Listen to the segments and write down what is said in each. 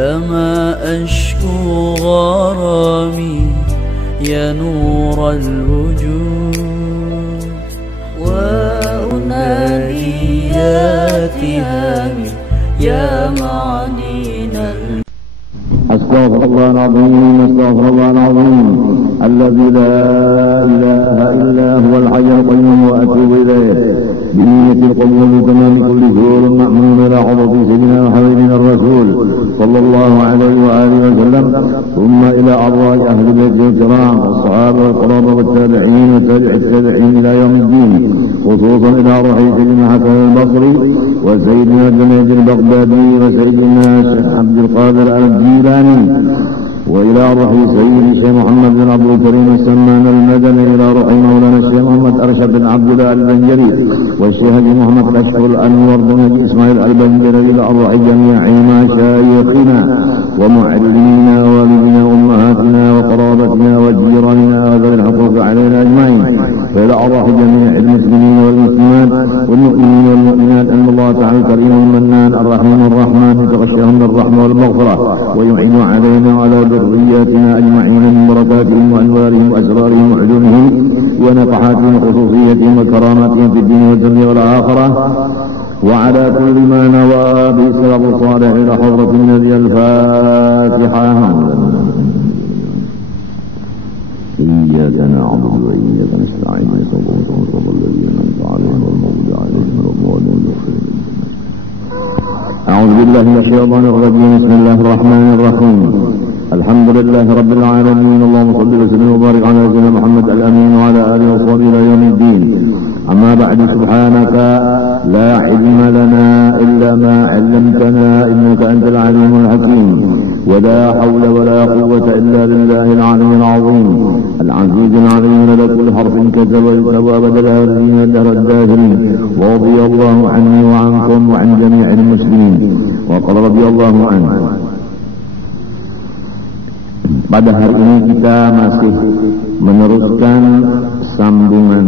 لما أشكو غرامي يا نور الوجود وأنادي يا تهامي يا معدن أستغفر الله العظيم أستغفر الله العظيم الذي لا إله إلا هو الحي القيوم وأتوب إليه بنية القبول تمام كل شهور مأمون إلى حضرة سيدنا وحبيبنا الرسول صلى الله عليه وآله وسلم ثم إلى أرواح أهل بيته الكرام والصحابة والقرابة والتابعين وتابع التابعين إلى يوم الدين خصوصا إلى روح سيدنا حسن البصري وسيدنا جنيد البغدادي وسيدنا الشيخ عبد القادر الجيلاني وإلى روح سيد الشيخ محمد بن عبد الكريم السمان المدني إلى روح مولانا الشيخ محمد أرشد بن عبد الله البنجري والشيخ محمد كشف الأنور بن إسماعيل البنجري إلى روح جميع مشايخنا ومعلمينا ووالدنا وأمهاتنا وقرابتنا وجيراننا وذوي الحقوق علينا أجمعين فإلى أرواح جميع المسلمين والمسلمات والمؤمنين والمؤمنات أن الله تعالى الكريم المنان الرحيم الرحمن يتغشاهم بالرحمة والمغفرة ويعين علينا وعلى ذرياتنا أجمعين من بركاتهم وأنوارهم وأسرارهم وعلومهم ونفحاتهم وخصوصيتهم وكراماتهم في الدين والدنيا والآخرة وعلى كل ما نوى به السلف الصالح إلى حضرة النبي الفاتحة. إياك نعبد وإياك نستعين صراط الذين أنعمت عليهم غير المغضوب عليهم ولا الضالين. أعوذ بالله من الشيطان الرجيم. بسم الله الرحمن الرحيم. الحمد لله رب العالمين. اللهم صل وسلم وبارك على سيدنا محمد الأمين وعلى آله وصحبه إلى يوم الدين. أما بعد سبحانك لا علم لنا إلا ما علمتنا إنك أنت العليم الحكيم ولا حول ولا قوة إلا بالله العلي العظيم العزيز العليم لكل حرف كتب وأبد الآخرين دهر الداخلين ورضي الله عني وعنكم وعن جميع المسلمين وقال رضي الله عنه. Pada hari ini kita masih meneruskan sambungan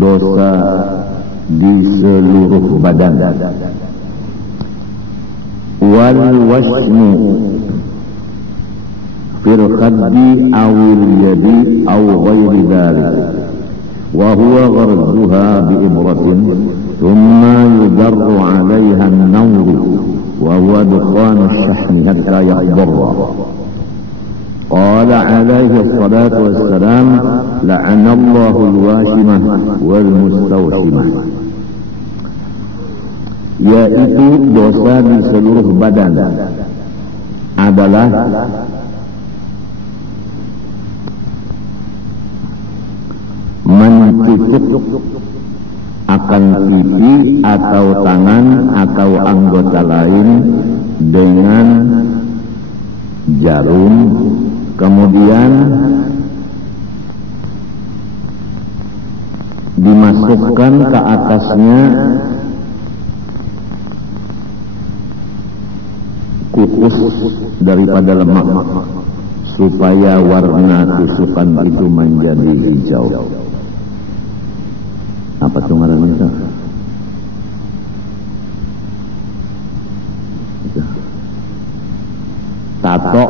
dosa di seluruh badan. Wal wasnu fil khaddi awil yadi aw ghairi dhalik wa huwa gharzuha bi ibratin thumma yudarru 'alayha an-nawr wa huwa dukhanu ash-shahmi hatta yahdharra. قال عليه الصلاة والسلام لعن الله الواشمة والمستوشمة, yaitu dosa di seluruh badan adalah mencucuk akan pipi atau tangan atau anggota lain dengan jarum, kemudian dimasukkan ke atasnya kukus daripada lemak supaya warna tusukan itu menjadi hijau. Apa tuh ngarannya? Tato.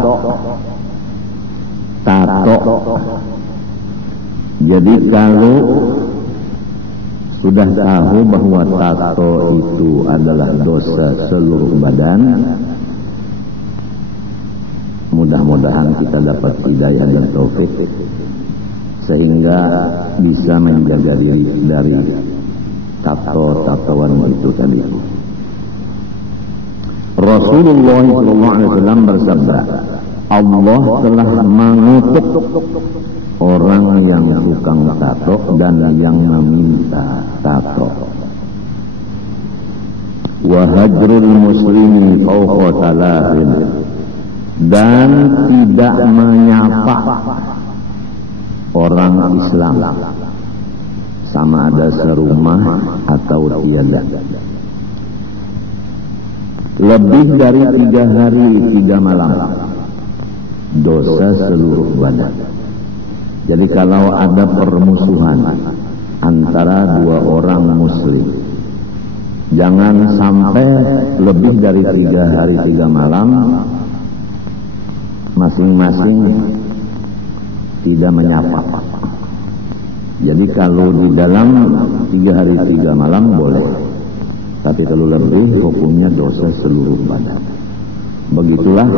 Jadi kalau sudah tahu bahwa tato itu adalah dosa seluruh badan, mudah-mudahan kita dapat hidayah dan taufik sehingga bisa menjaga diri dari tato-tatoan itu tadi. Rasulullah SAW bersabda, Allah telah mengutuk orang yang tukang tato dan yang meminta tato. Wa hajrul muslimi fawqa thalathin, dan tidak menyapa orang Islam sama ada serumah atau tiada lebih dari 3 hari 3 malam, dosa seluruh badan. Jadi kalau ada permusuhan antara 2 orang muslim, jangan sampai lebih dari 3 hari 3 malam masing-masing tidak menyapa. Jadi kalau di dalam 3 hari 3 malam boleh, tapi kalau lebih hukumnya dosa seluruh badan. Begitulah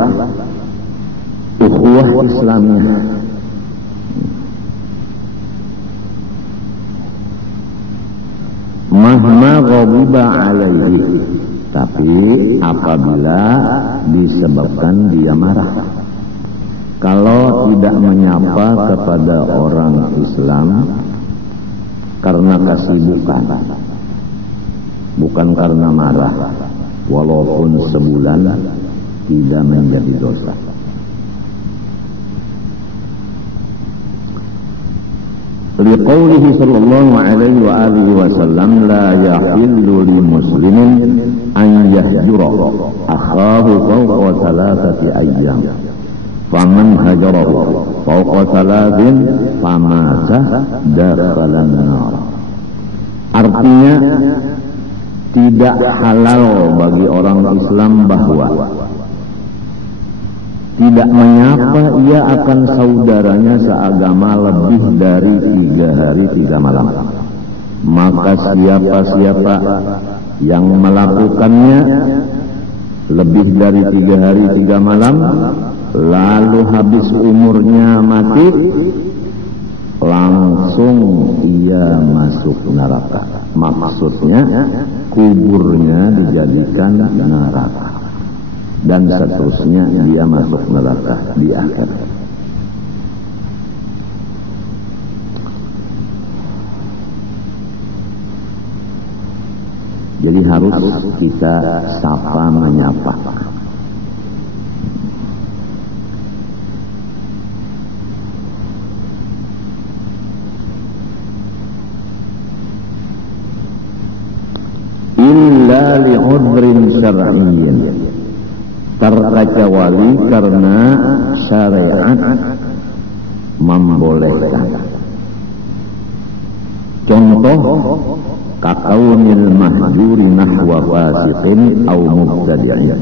ukhuwah Islamnya. Mahma ghadiba alaihi, tapi apabila disebabkan dia marah. Kalau tidak menyapa kepada orang Islam karena kesibukan, bukan karena marah, walaupun sebulan tidak menjadi dosa. Liqaulihi sallallahu alaihi wa alihi wasallam, la yahillu li muslimin an yahjura akhahu fawqa thalathati ayyam. Faman hajarahu fawqa thalathin famata dakhala an-nar. Artinya tidak halal bagi orang Islam bahwa tidak menyapa ia akan saudaranya seagama lebih dari 3 hari 3 malam. Maka siapa-siapa yang melakukannya lebih dari 3 hari 3 malam lalu habis umurnya mati, langsung ia masuk neraka. Maksudnya kuburnya dijadikan neraka, dan seterusnya dia masuk neraka di akhir. Jadi harus kita sapa menyapa. Illa li'udhrin syar'iyyin, terkecuali karena syariat membolehkan. Contoh, kakaunil mahjuri nahwa fasiqin au mubtadi'in,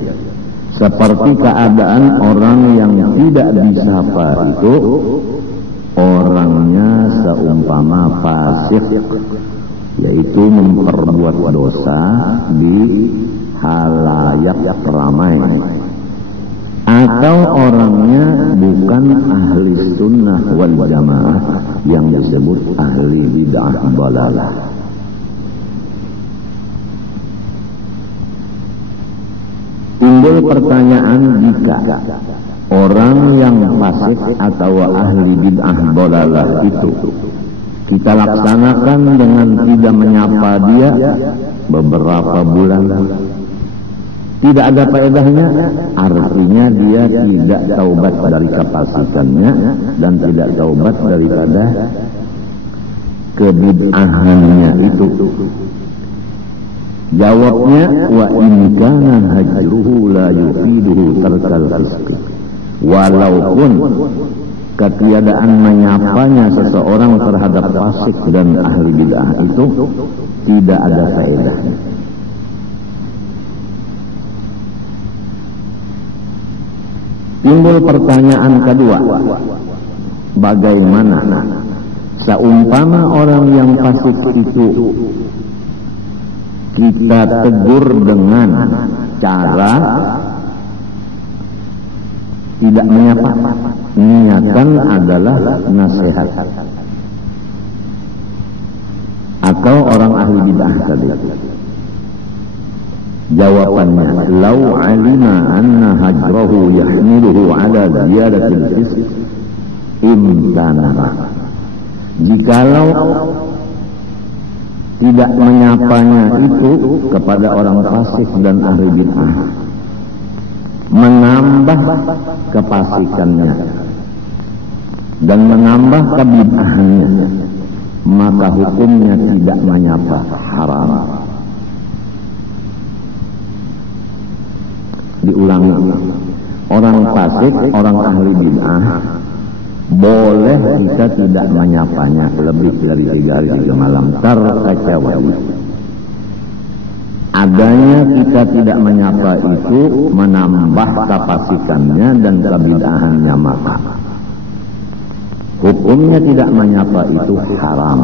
seperti keadaan orang yang tidak disapa itu orangnya seumpama fasik, yaitu memperbuat dosa di halayak ramai, atau orangnya bukan ahli sunnah wal jamaah yang disebut ahli bid'ah dalalah. Timbul pertanyaan, jika orang yang fasik atau ahli bid'ah dalalah itu kita laksanakan dengan tidak menyapa dia beberapa bulan, tidak ada faedahnya, artinya dia tidak taubat dari kefasikannya dan tidak taubat daripada kebid'ahannya itu. Jawabnya, wa in kana hajruhu la yufiduhu tarkal fisq, walaupun ketiadaan menyapanya seseorang terhadap fasik dan ahli bid'ah itu tidak ada faedahnya. Timbul pertanyaan kedua, bagaimana seumpama orang yang fasik itu kita tegur dengan cara tidak menyapa? Niatan adalah nasihat, atau orang ahli bid'ah tadi? Jawabannya, lau alima anna hajrahu yahmiluhu ala ziyadatil fisq imtana. Jikalau tidak menyapanya itu kepada orang fasik dan ahli bid'ah menambah kefasikannya dan menambah kebid'ahannya, maka hukumnya tidak menyapa, haram. Diulangi, orang fasik, orang ahli bid'ah boleh kita tidak menyapanya lebih dari 3 hari 3 malam, terkecuali Adanya kita tidak menyapa itu menambah kefasikannya dan kebid'ahannya, maka hukumnya tidak menyapa itu haram.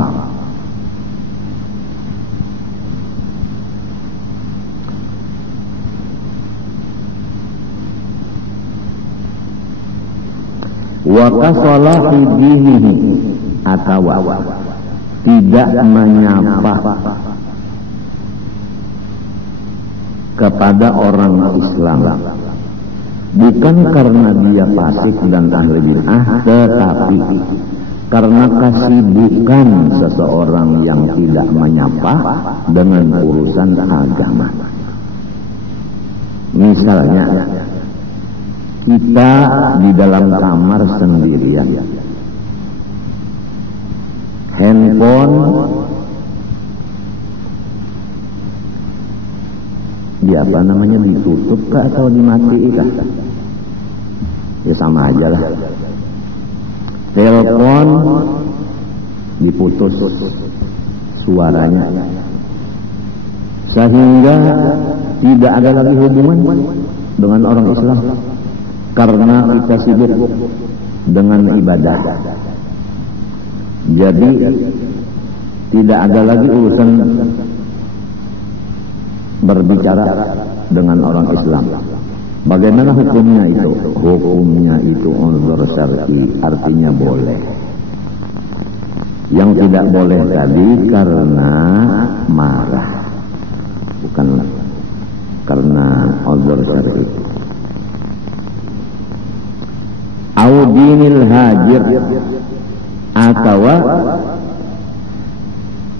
Wa kasalahi dinihi, atau tidak menyapa kepada orang Islam bukan karena dia fasik dan ahli bid'ah, tetapi karena kesibukan seseorang yang tidak menyapa dengan urusan agama. Misalnya kita di dalam kamar sendirian, handphone ditutup kah atau dimatiin kah? Ya sama aja lah. Telepon diputus suaranya, sehingga tidak ada lagi hubungan dengan orang Islam karena kita sibuk dengan ibadah. Jadi tidak ada lagi urusan berbicara dengan orang Islam. Bagaimana hukumnya itu? Hukumnya itu unzur syar'i, artinya boleh. Yang tidak boleh tadi karena marah, bukan karena unzur syar'i. Au dinil hajir, atau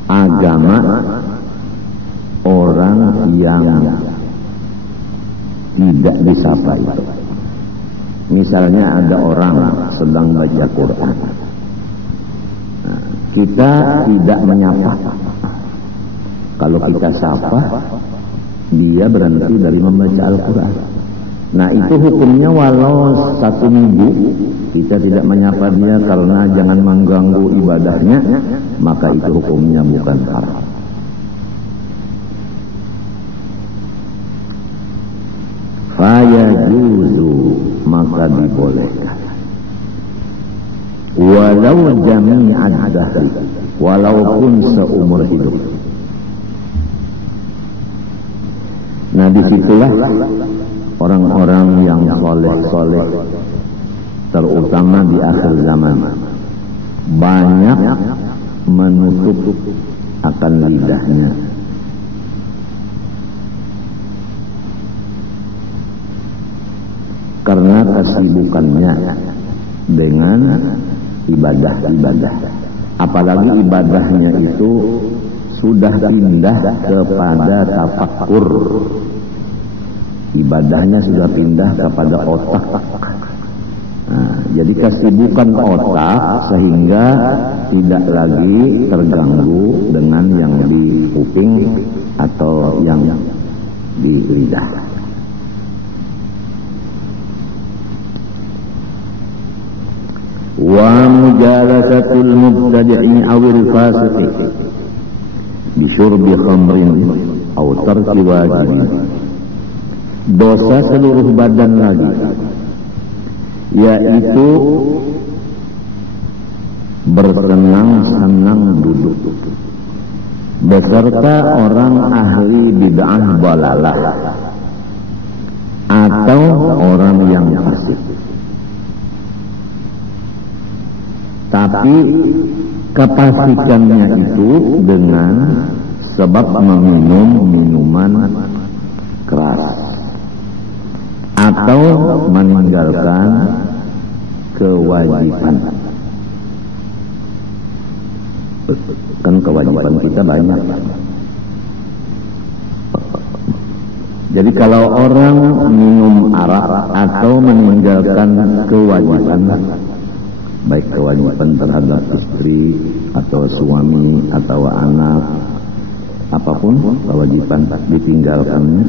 agama orang yang tidak disapa itu. Misalnya ada orang sedang baca Quran, kita tidak menyapa. Kalau kita sapa, dia berhenti dari membaca Al-Quran. Nah itu hukumnya walau 1 minggu kita tidak menyapa dia karena jangan mengganggu ibadahnya, maka itu hukumnya bukan haram. Fayajuzu, maka dibolehkan. Walau jami'ad dahri, walaupun seumur hidup. Nah disitulah orang-orang yang soleh-soleh, terutama di akhir zaman, banyak menutup akan lidahnya. Karena kesibukannya dengan ibadah-ibadah. Apalagi ibadahnya itu sudah pindah kepada tafakkur. Ibadahnya sudah pindah kepada otak. Nah, jadi kesibukan otak sehingga tidak lagi terganggu dengan yang di kuping atau yang di lidah. Wa mujalasatul mubtadi'i awil fasiqi bisyurbi khamrin aw tarki wajibin. Dosa seluruh badan lagi, yaitu bersenang-senang duduk beserta orang ahli bid'ah balalah atau orang yang fasik. Tapi kefasikannya itu dengan sebab meminum minuman keras atau meninggalkan kewajiban. Kan kewajiban kita banyak. Jadi kalau orang minum arak atau meninggalkan kewajiban, baik kewajiban terhadap istri atau suami atau anak, apapun kewajiban ditinggalkannya,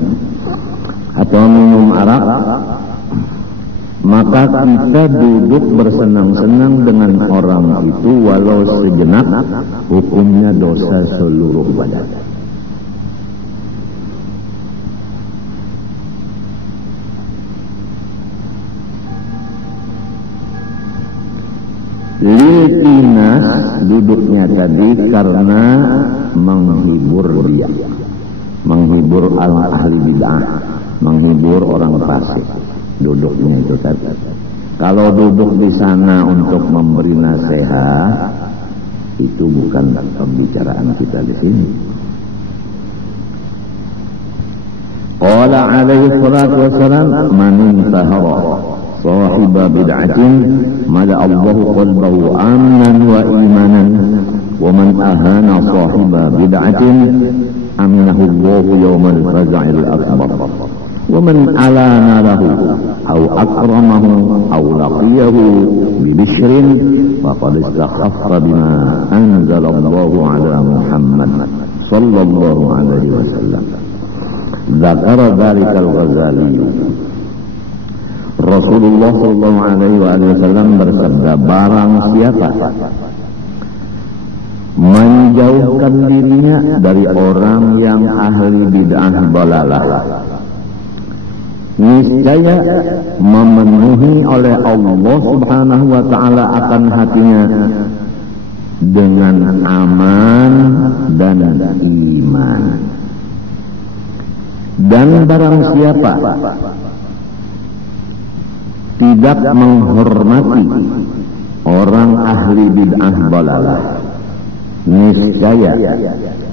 atau minum arak, maka kita duduk bersenang-senang dengan orang itu walau sejenak, hukumnya dosa seluruh badan. Liltinas duduknya tadi karena menghibur dia, menghibur ahli bid'ah, menghibur orang fasik. Duduknya itu tadi. Kalau duduk di sana untuk memberi nasihat, itu bukan pembicaraan kita di sini. Qala alaihi salatu wassalam, man intahara sahiba bid'atin mala Allahu qalbahu amnan wa imanan wa man ahana sahiba bid'atin aminahu Allahu yawmal faza'il akbar wa man alana lahu aw akramahu aw laqiyahu bi bishrin faqad istakhaffa bima anzala Allahu ala Muhammad sallallahu alaihi wasallam. Zakara dzalika al-Ghazali. Rasulullah sallallahu alaihi wasallam bersabda, barang siapa menjauhkan dirinya dari orang yang ahli bid'ah dalalah, niscaya memenuhi oleh Allah subhanahu wa ta'ala akan hatinya dengan aman dan iman. Dan barang siapa tidak menghormati orang ahli bid'ah dalalah, niscaya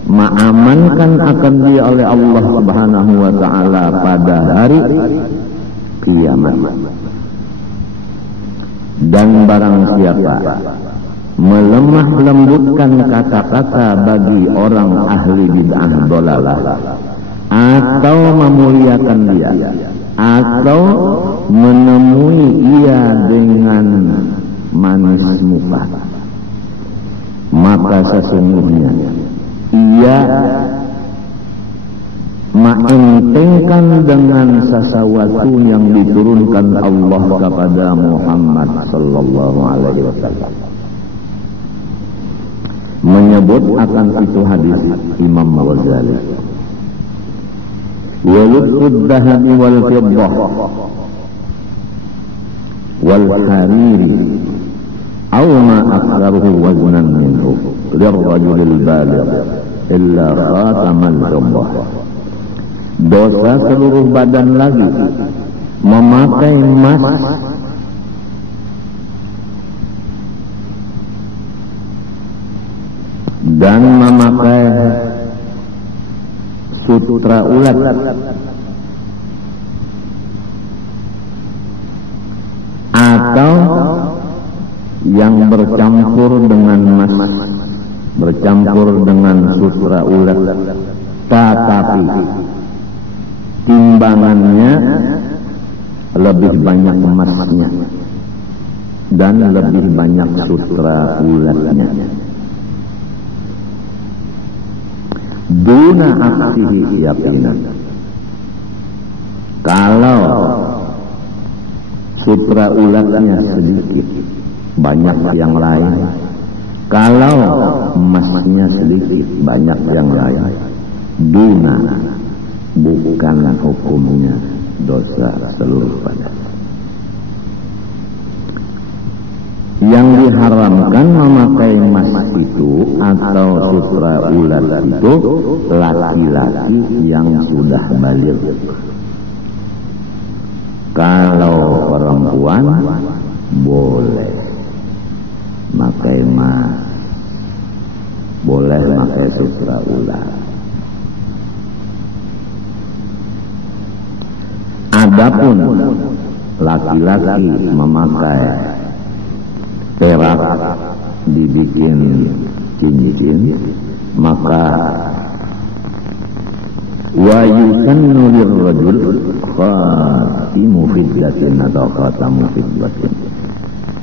mengamankan akan dia oleh Allah subhanahu wa ta'ala pada hari kiamat. Dan barang siapa melemah lembutkan kata-kata bagi orang ahli bid'ah dalalah, atau memuliakan dia, atau menemui ia dengan manis muka, maka sesungguhnya ia mengentengkan dengan sesuatu yang diturunkan Allah kepada Muhammad sallallahu alaihi wasallam. Menyebut akan itu hadis Imam Ghazali. Walutfud dhahabi wal fiddah wal hariri aw ma aktharuhu waznan minhu lirrajulil baligh illa khatamal fiddah. Dosa seluruh badan lagi memakai emas dan memakai sutra ulat atau yang bercampur dengan emas, bercampur dengan sutra ulat, tetapi timbangannya lebih banyak emasnya dan lebih banyak sutra ulatnya. Duna aksihi yaqinan. Kalau sutra ulatnya sedikit, banyak yang lain. Kalau emasnya sedikit, banyak yang lain. Duna, bukan hukumnya dosa seluruh badan. Yang diharamkan memakai emas itu atau sutra ulat itu laki-laki yang sudah baligh. Kalau perempuan boleh pakai emas, boleh pakai sutra ulat. Adapun laki-laki memakai perak dibikin cincin, maka wa yusannu lirrajul khatimu fiddatin atau khatamu fiddatin.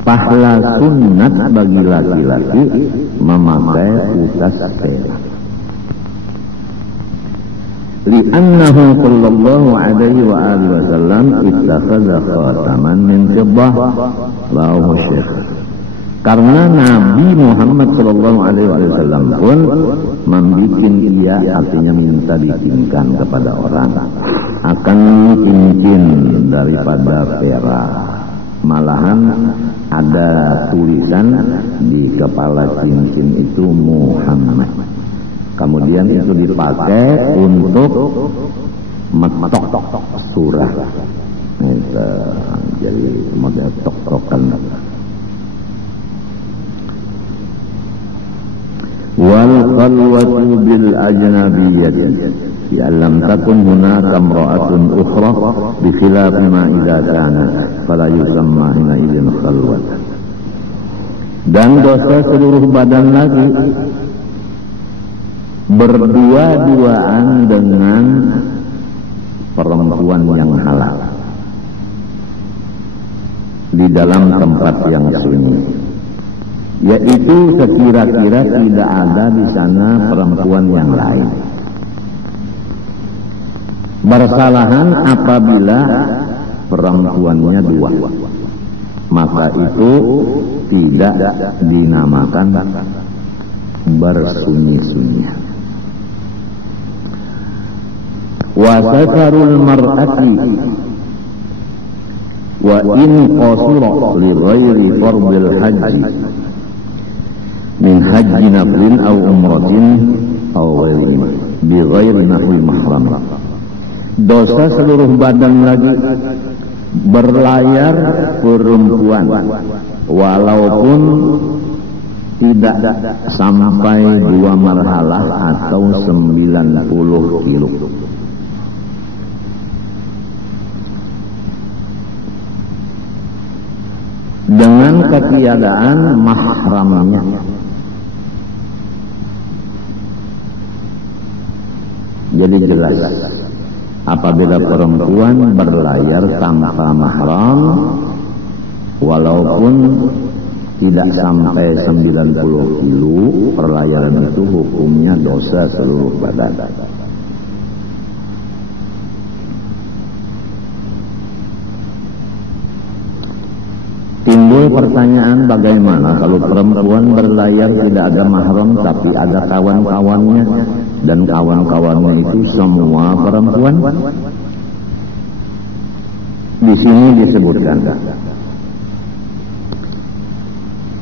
Pahala sunnat bagi laki-laki memakai utas perak. Li'annahu sallallahu alaihi wa alihi wasallam ittakhadha khataman min fiddah lahu syekh. Karena Nabi Muhammad sallallahu alaihi wasallam pun membikin ia, artinya minta dibikinkan kepada orang, akan cincin daripada perak. Malahan ada tulisan di kepala cincin itu Muhammad. Kemudian itu dipakai untuk metok surah. Itu jadi model tok-tokan. Wal khalwatu bil ajnabiyyati ya lam takun hunaka imra'atun ukhra bi khilaf ma idza kana fala yusamma hina idzin khalwat. Dan dosa seluruh badan lagi berdua-duaan dengan perempuan yang halal di dalam tempat yang sunyi, yaitu sekira-kira tidak ada di sana perempuan yang lain. Bersalahan apabila perempuannya dua, maka itu tidak dinamakan bersunyi-sunyi. Wa safarul mar'ati wa in qasura li ghairi fardil haji min haji naflin aw umratin aw ghairi bi ghairi nahwi mahram. Dosa seluruh badan lagi berlayar perempuan walaupun tidak sampai 2 marhalah atau 90 kilo. Dengan ketiadaan mahramnya. Jadi jelas apabila perempuan berlayar tanpa mahram walaupun tidak sampai 90 kilo, perlayaran itu hukumnya dosa seluruh badan. Timbul pertanyaan, bagaimana kalau perempuan berlayar tidak ada mahram tapi ada kawan-kawannya dan kawan-kawannya itu semua perempuan? Di sini disebutkan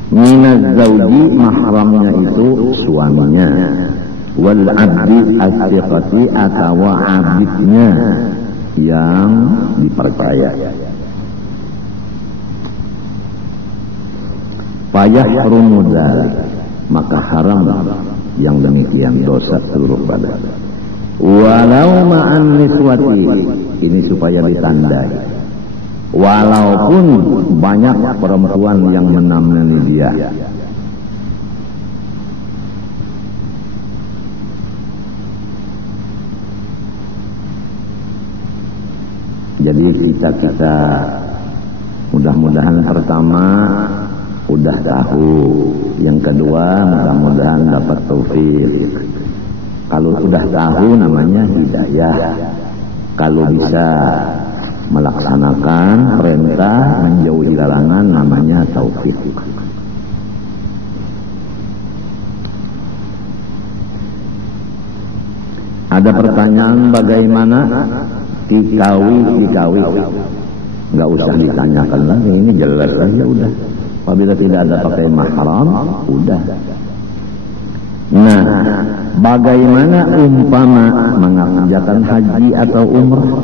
minaz zauji, mahramnya itu suaminya, wal abdi as-siqati atau abidnya yang dipercaya. Fayahrumu dzalik, maka haram yang demikian dosa seluruh badan. Walau ma'an niswati, ini supaya ditandai, walaupun banyak perempuan yang menemani dia. Jadi kita mudah-mudahan pertama udah tahu, yang kedua mudah-mudahan dapat taufik. Kalau sudah tahu namanya hidayah, kalau bisa melaksanakan perintah menjauhi larangan namanya taufik. Ada pertanyaan, bagaimana kikawi? Nggak usah ditanyakan lagi, ini jelas aja udah. Apabila tidak ada pakai mahram, udah. Nah, bagaimana umpama mengerjakan haji atau umrah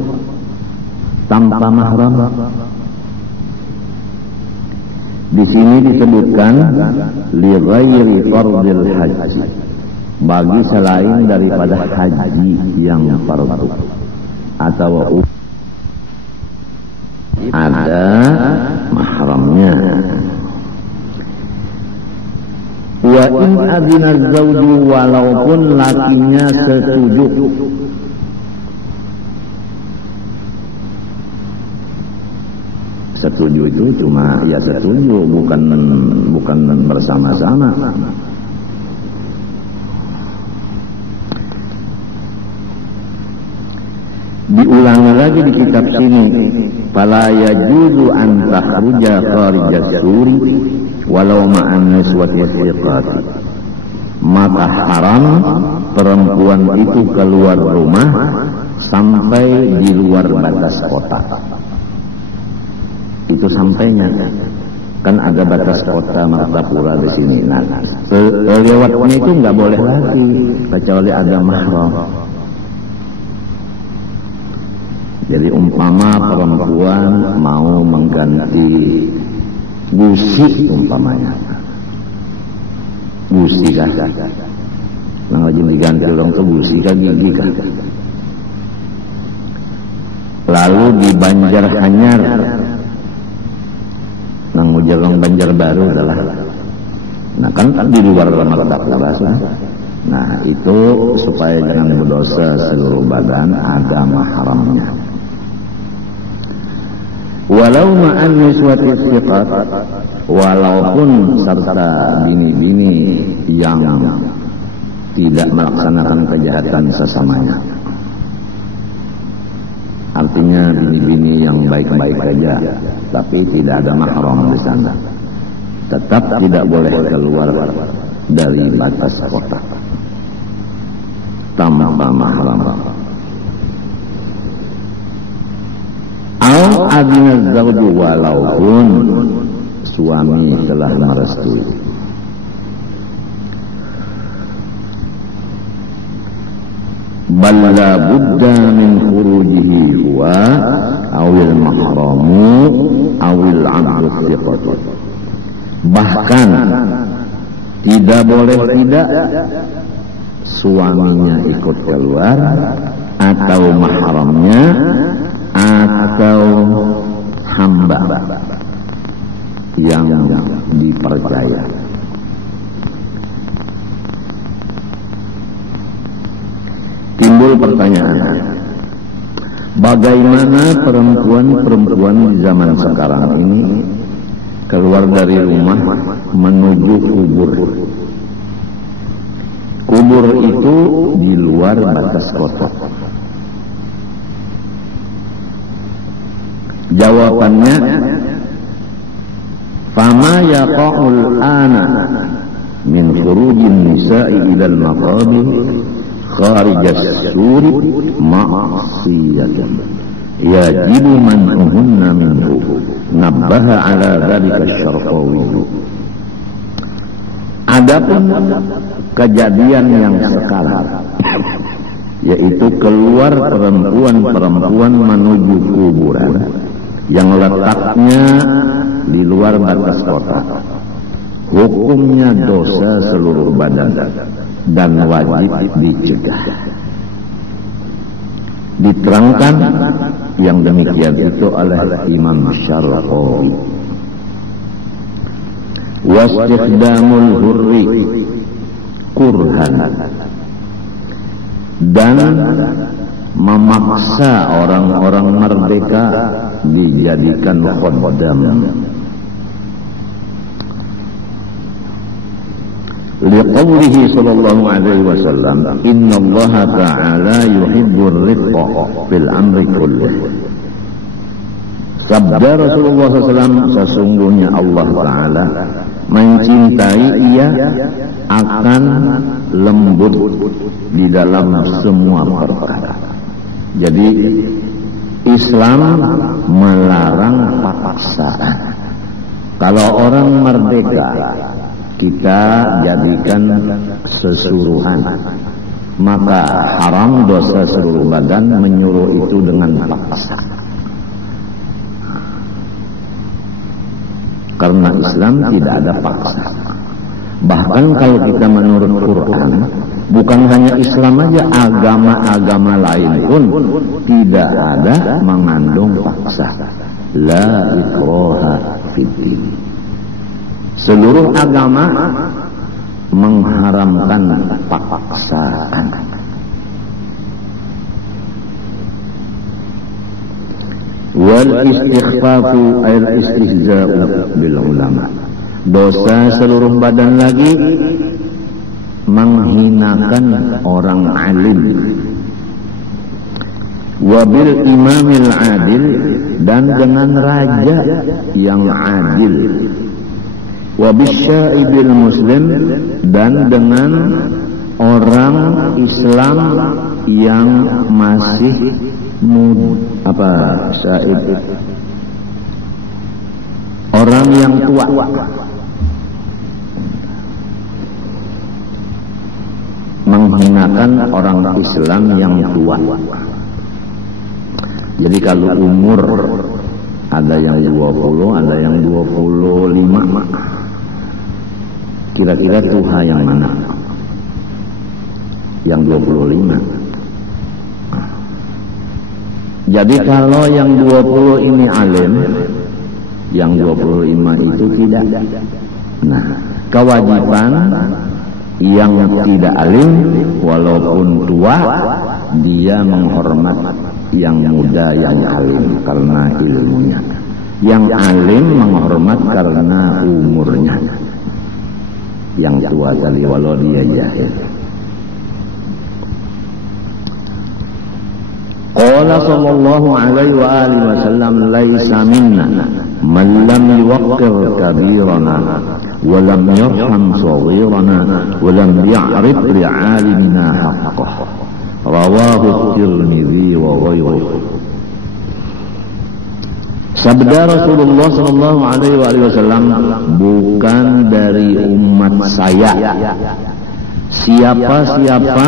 tanpa mahram? Di sini disebutkan li ghairi fardil haji, bagi selain daripada haji yang fardu atau ada mahramnya. Wa in adzina zauju, walaupun lakinya setuju. Setuju itu cuma ya setuju, bukan bersama-sama. Diulangi lagi di kitab sini, fala yajuzu an takhruja kharijas suri walau ma'an niswati siqati, maka haram perempuan itu keluar rumah sampai di luar batas kota itu sampainya. Kan ada batas kota Martapura di sini. Nah, lewatnya itu nggak boleh lagi kecuali ada mahram. Jadi umpama perempuan mau mengganti gusi umpamanya, gusi kah? Nah, lagi diganti orang tuh gusi kah gigi kah? Lalu di Banjarhanyar, nang Jalan Banjarbaru adalah, nah kan di luar Martapura. Nah itu supaya jangan berdosa seluruh badan, ada mahramnya. Walau ma'an niswati siqat, walaupun serta bini-bini yang tidak melaksanakan kejahatan sesamanya. Artinya bini-bini yang baik-baik saja, tapi tidak ada mahram di sana. Tetap tidak boleh keluar dari batas kota tanpa mahram. Au adina zawju, walaupun suami telah merestui. Balla budda min khurujihi huwa awil mahramu awil abdu thiqatu. Bahkan tidak boleh tidak suaminya ikut keluar, atau mahramnya, atau hamba yang dipercaya. Timbul pertanyaan, bagaimana perempuan-perempuan di zaman sekarang ini keluar dari rumah menuju kubur? Kubur itu di luar batas kota. Jawabannya, fama yaqa'ul ana min khurujin nisa'i ilal maqabir kharijas suri ma'siyatun yajibu man'uhunna minhu, nabbaha ala dhalika syarqawi. Adapun kejadian yang sekarang, yaitu keluar perempuan-perempuan menuju kuburan yang letaknya di luar batas kota, hukumnya dosa seluruh badan dan wajib dicegah. Diterangkan yang demikian itu oleh Imam Syarqawi. Wastikhdamul hurri kurhan, dan memaksa orang-orang merdeka dijadikan khaddam. Liqaulihi sallallahu alaihi wasallam, innallaha ta'ala yuhibbur rifqa fil amri kullih. Sabda Rasulullah SAW, sesungguhnya Allah Ta'ala mencintai, ia akan lembut di dalam semua perkara. Jadi Islam melarang paksaan. Kalau orang merdeka kita jadikan sesuruhan, maka haram dosa seluruh badan menyuruh itu dengan paksa. Karena Islam tidak ada paksa. Bahkan kalau kita menurut Quran, bukan hanya Islam aja, agama-agama lain pun tidak ada mengandung paksa. La ikraha fiddin. Seluruh agama mengharamkan paksaan. Wal istighfafu al istihza'u bil ulama. Dosa seluruh badan lagi menghinakan orang alim. Wabil imamil adil, dan dengan raja yang adil. Wabisyaibil muslim, dan dengan orang Islam yang masih syaib orang yang tua. Menghinakan orang Islam yang tua. Jadi kalau umur ada yang 20, ada yang 25. Kira-kira tua yang mana? Yang 25. Jadi kalau yang 20 ini alim, yang 25 itu tidak. Nah, kewajiban yang tidak alim walaupun tua, dia menghormat yang muda yang alim karena ilmunya. Yang alim menghormat karena umurnya. Yang tua tadi walau dia jahil. Qala sallallahu alaihi wa alihi wasallam laisa minna man lam yuwaqqir kabirana wa lam yarham saghirana wa lam ya'rif li'alimina haqqah. Rawahu Tirmidzi wa ghairuhu. Sabda Rasulullah sallallahu alaihi wasallam, bukan dari umat saya siapa-siapa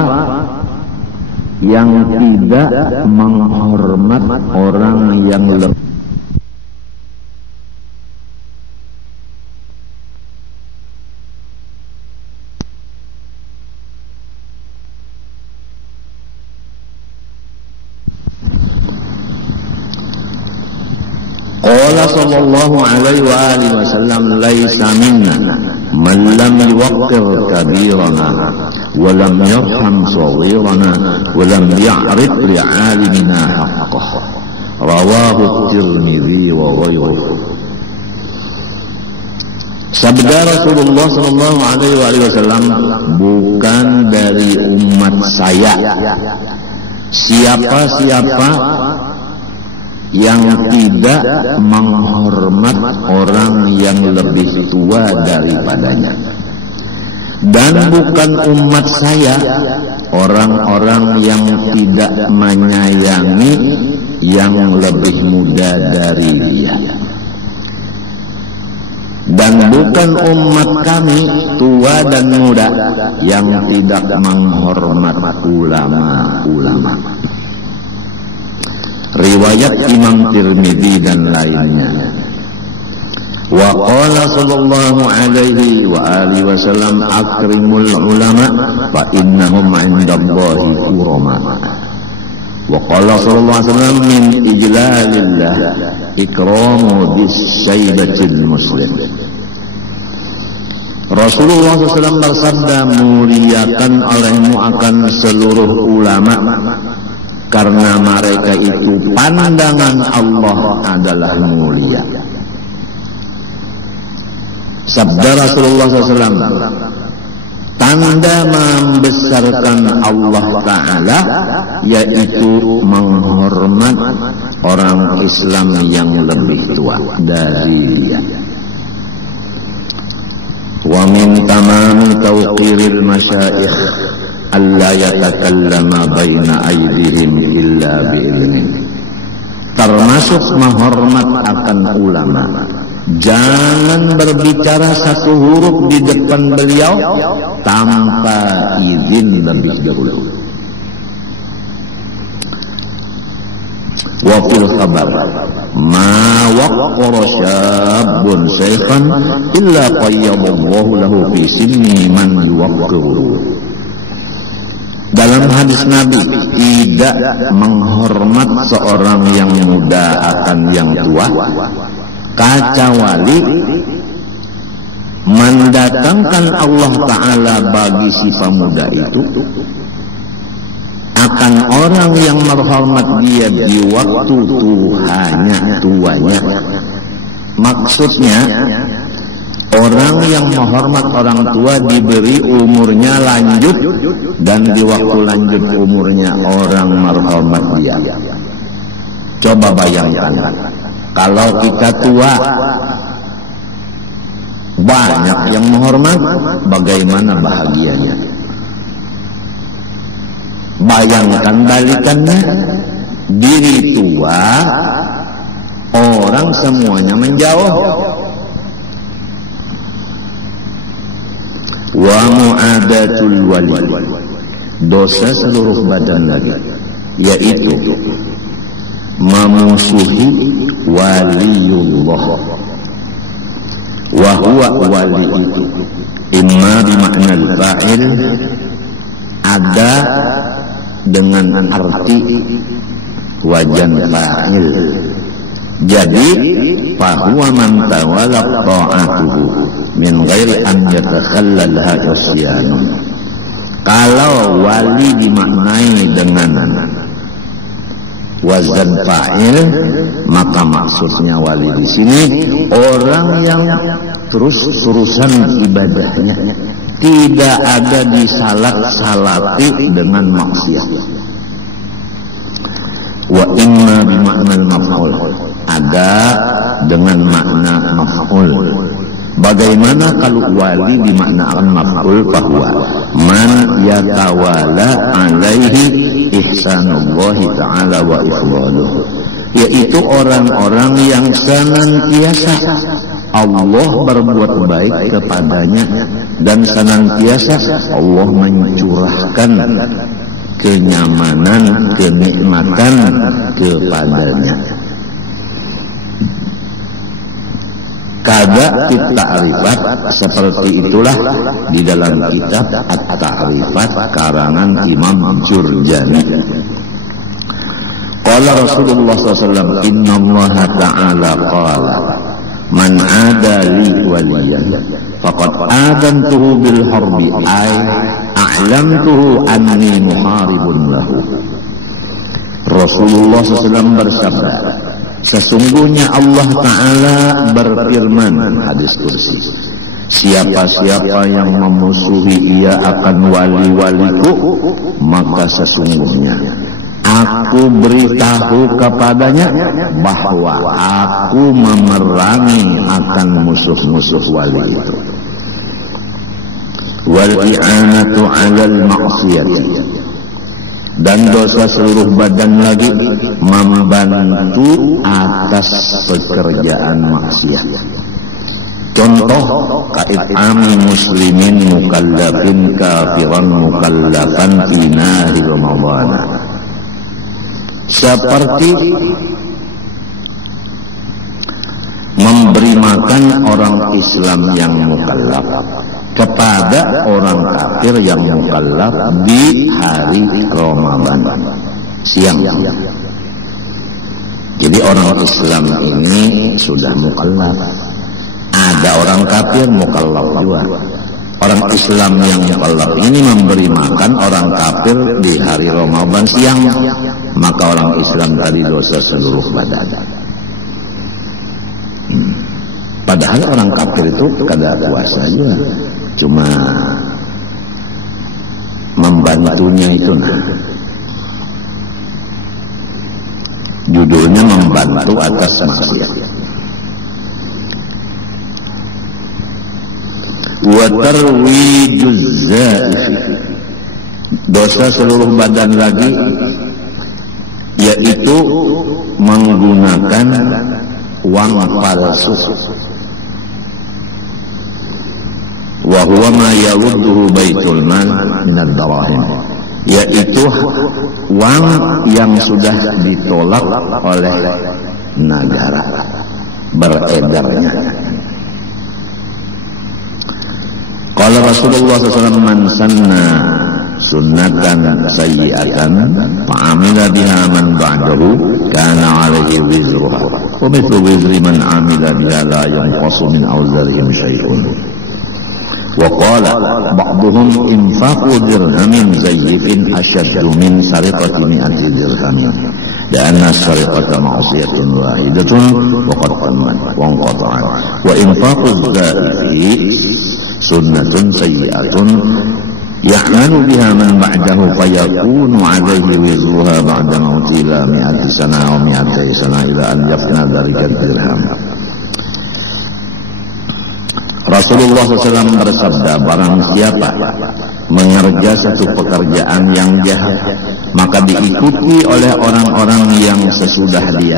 yang tidak menghormat orang yang lebih. Qala sallallahu alaihi wa alihi wasallam laisa minna man lam yuwaqqir kabirana wa lam yarham saghirana wa lam ya'rif li'alimina haqqah. Rawahu Tirmidzi wa ghairuhu. Sabda Rasulullah sallallahu alaihi wasallam, bukan dari umat saya siapa-siapa yang tidak menghormat orang yang lebih tua daripadanya, dan bukan umat saya orang-orang yang tidak menyayangi yang lebih muda dari dia, dan bukan umat kami tua dan muda yang tidak menghormat ulama-ulama. Riwayat Imam Tirmidzi dan lainnya. Wa qala sallallahu alaihi wa alihi wasallam akrimul ulama fa innahum 'indallahi kurama. Wa qala sallallahu alaihi wasallam min ijlalillah ikramu bis-syaibatil muslim. Rasulullah SAW bersabda, muliakan olehmu akan seluruh ulama karena mereka itu pandangan Allah adalah mulia. Sabda Rasulullah SAW, tanda membesarkan Allah Ta'ala yaitu menghormat orang Islam yang lebih tua dari dia. Wa min tamami tawqiril masyayikh alla yatakallama baina aydihim illa bi'ilmi. Termasuk menghormat akan ulama, jangan berbicara satu huruf di depan beliau tanpa izin lebih dahulu. Wa fil khabar ma waqqara syabun shaykhan illa qayyadallahu lahu fi sinni man yuwaqqiru. Dalam hadis Nabi, tidak menghormat seorang yang muda akan yang tua, kecuali mendatangkan Allah Ta'ala bagi si pemuda itu akan orang yang menghormat dia di waktu tuanya. Maksudnya, orang yang menghormat orang tua diberi umurnya lanjut, dan di waktu lanjut umurnya orang menghormat dia. Coba bayangkan, kalau kita tua banyak yang menghormat, bagaimana bahagianya? Bayangkan balikannya, diri tua, orang semuanya menjauh, Wa mu'adatul wali, dosa seluruh badan lagi, yaitu memusuhi waliullah. Wa huwa wali itu imma bimakna al-fa'il, ada dengan arti wajan fa'il. Jadi fahuwa man tawalla ta'atuhu min ghairi an yatakhallaha isyanun. Kalau wali dimaknai dengan wazan fa'il, maka maksudnya wali di sini orang yang terus-terusan ibadahnya tidak ada disalat-salati dengan maksiat. Wa imma bimakna al-maf'ul, ada dengan makna maf'ul. Bagaimana kalau wali dimaknakan maf'ul? Bahwa man yatawala alaihi ihsanullahi ta'ala wa ifdaluhu, yaitu orang-orang yang senantiasa Allah berbuat baik kepadanya dan senantiasa Allah mencurahkan kenyamanan, kenikmatan kepadanya. Kada ta'rifat, seperti itulah di dalam kitab At-Ta'rifat karangan Imam Jurjani. Qala Rasulullah SAW, inna Allah ta'ala qala man adali waliyan faqad adantuhu bil harbi ay a'lamtuhu anni muharibun lahu. Rasulullah SAW bersabda, sesungguhnya Allah Ta'ala berfirman, hadis kursi, siapa-siapa yang memusuhi ia akan wali-waliku, maka sesungguhnya aku beritahu kepadanya bahwa aku memerangi akan musuh-musuh wali itu. Wal i'anatu 'alal ma'siyati, dan dosa seluruh badan lagi membantu atas pekerjaan maksiat. Contoh ka'it'ami muslimin mukallafin kafiran mukallafan fi nahri Ramadan, seperti memberi makan orang Islam yang mukallaf kepada orang kafir yang mukallaf di hari Ramadan siang. Jadi orang Islam ini sudah mukallaf, ada orang kafir mukallaf juga. Orang Islam yang mukallaf ini memberi makan orang kafir di hari Ramadan siang, maka orang Islam tadi dosa seluruh badan. Padahal orang kafir itu kada puasa juga, cuma membantunya itu. Judulnya membantu atas maksiat. Wa tarwijuz zaifi, dosa seluruh badan lagi, yaitu menggunakan uang palsu. Wa huwa ma yawudduhu baitul mal min ad-darahim, yaitu uang yang sudah ditolak oleh negara beredarnya. Qala Rasulullah SAW, man sanna sunnatan sayyi'atan fa'amila biha man ba'dahu kana 'alaihi wizruha wa mithlu wizri man 'amila biha la yanqusu min awzarihim syai'un. Wa qala ba'duhum infaqu dirhamin zayyifin asyaddu min sariqati mi'ati dirhamin li'anna sariqata ma'siyatun wahidatun wa qad tammat wa inqata'at wa infaqu dzaifi sunnatun sayyi'atun ya'malu biha man ba'dahu fayakunu 'alaihi wizruha ba'da mauti ila mi'ati sana wa mi'ati sana ila an yafna dzalika dirham. Rasulullah SAW bersabda, barang siapa mengerja satu pekerjaan yang jahat, maka diikuti oleh orang-orang yang sesudah dia,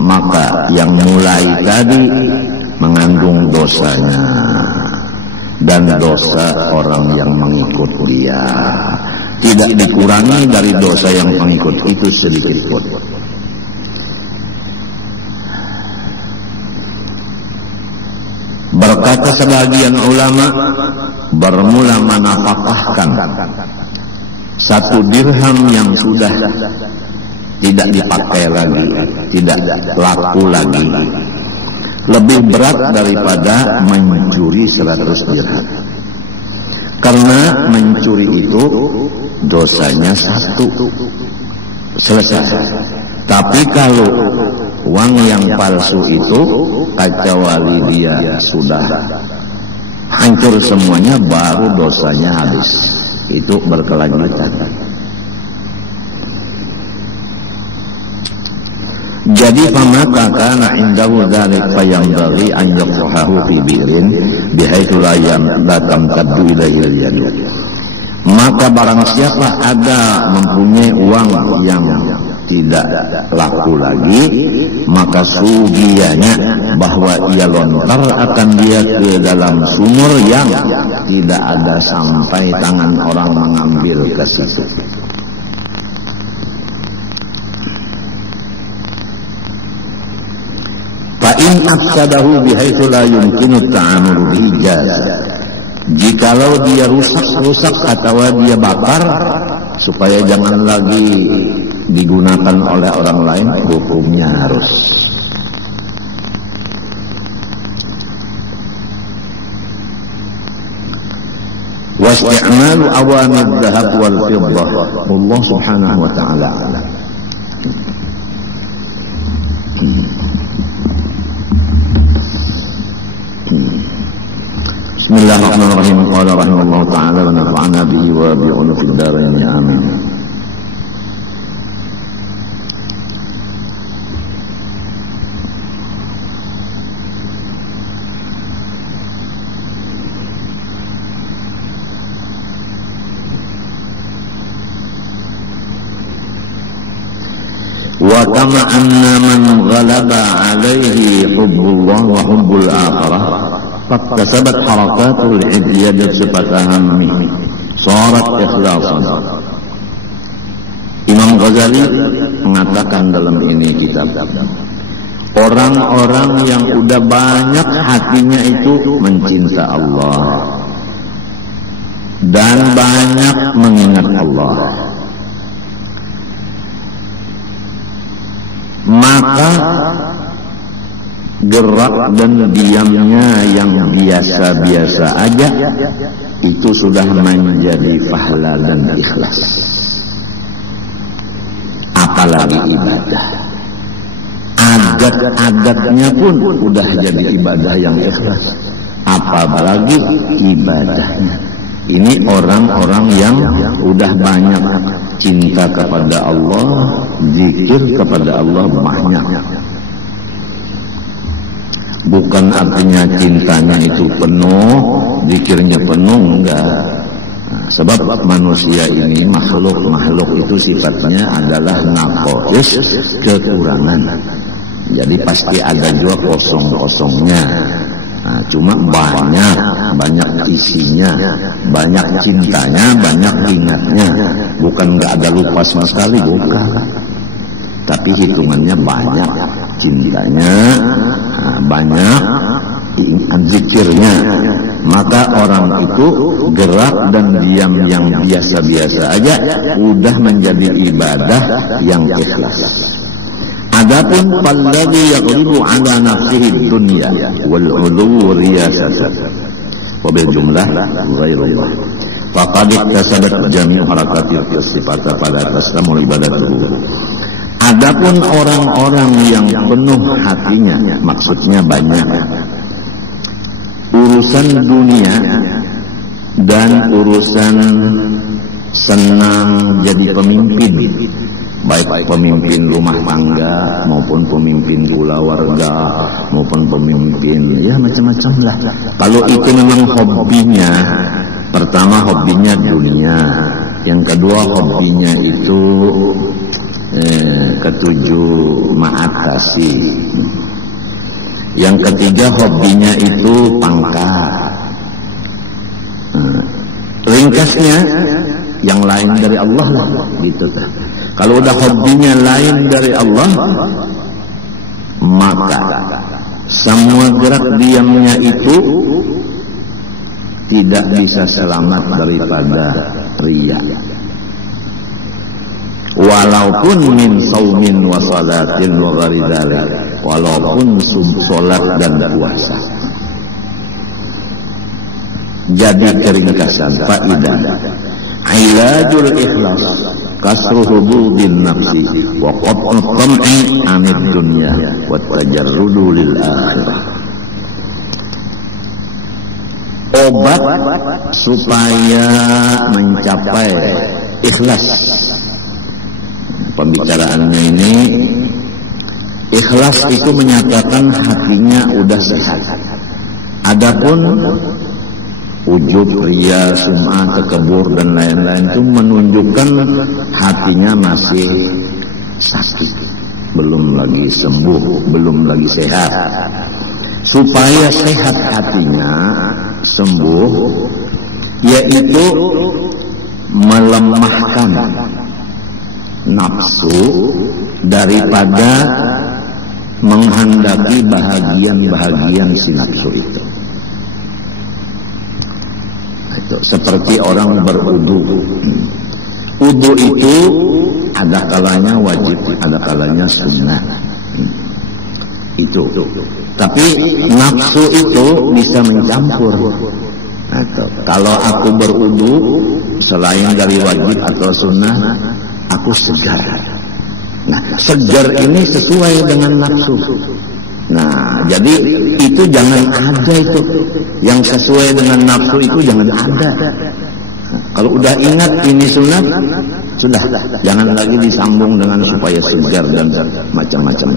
maka yang mulai tadi mengandung dosanya, dan dan dosa orang yang mengikut dia. Tidak dikurangi dari dosa yang mengikut itu sedikit pun. Berkata sebagian ulama, bermula menafkahkan 1 dirham yang sudah tidak dipakai lagi, tidak laku lagi, lebih berat daripada mencuri 100 dirham. Karena mencuri itu dosanya 1, selesai. Tapi kalau uang yang palsu itu, kecuali dia sudah hancur semuanya, baru dosanya habis. Itu berkelanjutan. Jadi famata kana indahu dzalik fayambaghi an yaqtahu fi bi'rin bihaitsu la tamtaddu ilaihi al-yad. Maka barang siapa ada mempunyai uang yang tidak laku lagi, maka sugianya bahwa ia lontar akan dia ke dalam sumur yang tidak ada sampai tangan orang mengambil ke situ. Fa'in afsadahu bihaitsu la yumkinu ta'amul bihi jaza. Jikalau dia rusak atau dia bakar supaya jangan lagi digunakan oleh orang lain, hukumnya harus. Wasti'malu awamid dhahab wal fiddah. Allah Subhanahu wa ta'ala. Bismillahirrahmanirrahim. Qala rahimahullah ta'ala wa nafa'ana bihi wa bi'unu fid dharain. Amin. Wa kama anna man ghalaba alaihi hubbullah wa hubbul akhirah faktasabat harakatul ibadah sifatahami sarat ikhlasan. Imam Ghazali mengatakan dalam ini kitab, orang-orang yang udah banyak hatinya itu mencinta Allah dan banyak mengingat Allah, maka gerak dan diamnya yang biasa-biasa aja itu sudah menjadi pahala dan ikhlas. Apalagi ibadah, adat-adatnya pun udah jadi ibadah yang ikhlas, apalagi ibadahnya. Ini orang-orang yang udah banyak cinta kepada Allah, zikir kepada Allah banyak. Bukan artinya cintanya itu penuh, zikirnya penuh, enggak. Nah, sebab manusia ini makhluk itu sifatnya adalah naqais, kekurangan. Jadi pasti ada juga kosong-kosongnya. Nah, cuma banyak isinya, banyak cintanya, banyak ingatnya. Bukan enggak ada lupa sama sekali, bukan. Tapi hitungannya banyak cintanya, banyak zikirnya. Maka orang itu gerak dan diam yang biasa-biasa aja udah menjadi ibadah yang ikhlas. Adapun falladhi yaghlibu ala nafsihi dunya wal 'ulu riyasatan wa bil jumlah ghairullah faqad iktasabat jami'u harakatil sifat pada taskamul ibadatuhu. Adapun orang-orang yang penuh hatinya, maksudnya banyak urusan dunia dan urusan senang jadi pemimpin, baik pemimpin rumah tangga maupun pemimpin keluarga maupun pemimpin ya macam-macam lah. Kalau itu memang hobinya, pertama hobinya dunia, yang kedua hobinya itu ketujuh ma'atasi, yang ketiga hobinya itu pangkat, tugasnya yang lain dari Allah lah, gitu. Kalau udah hobinya lain dari Allah, maka semua gerak diamnya itu tidak bisa selamat daripada riya. Walaupun min saumin wa salatin wa ghairi dzalik, walaupun salat dan puasa. Jadi keringkasan faidah ilajul ikhlas kasru hububin nafsi wa qat'u tam'i anid dunya wa tajarrudu lil akhirah. Obat supaya mencapai ikhlas. Pembicaraannya ini, ikhlas itu menyatakan hatinya udah sehat. Adapun ujub, riya, sum'ah, takabur dan lain-lain itu menunjukkan hatinya masih sakit, belum lagi sembuh, belum lagi sehat. Supaya sehat hatinya, sembuh, yaitu melemahkan nafsu daripada menghendaki bahagian-bahagian si nafsu itu. Seperti orang berwudu. Wudu itu ada kalanya wajib, ada kalanya sunnah. Itu. Tapi nafsu itu bisa mencampur. Kalau aku berwudu selain dari wajib atau sunnah, aku segar. Nah, segar ini sesuai dengan nafsu. Nah, jadi itu jangan ada itu. Yang sesuai dengan nafsu itu jangan ada. Nah, kalau udah ingat ini sunat, sudah. Jangan lagi disambung dengan supaya segar dan macam-macam.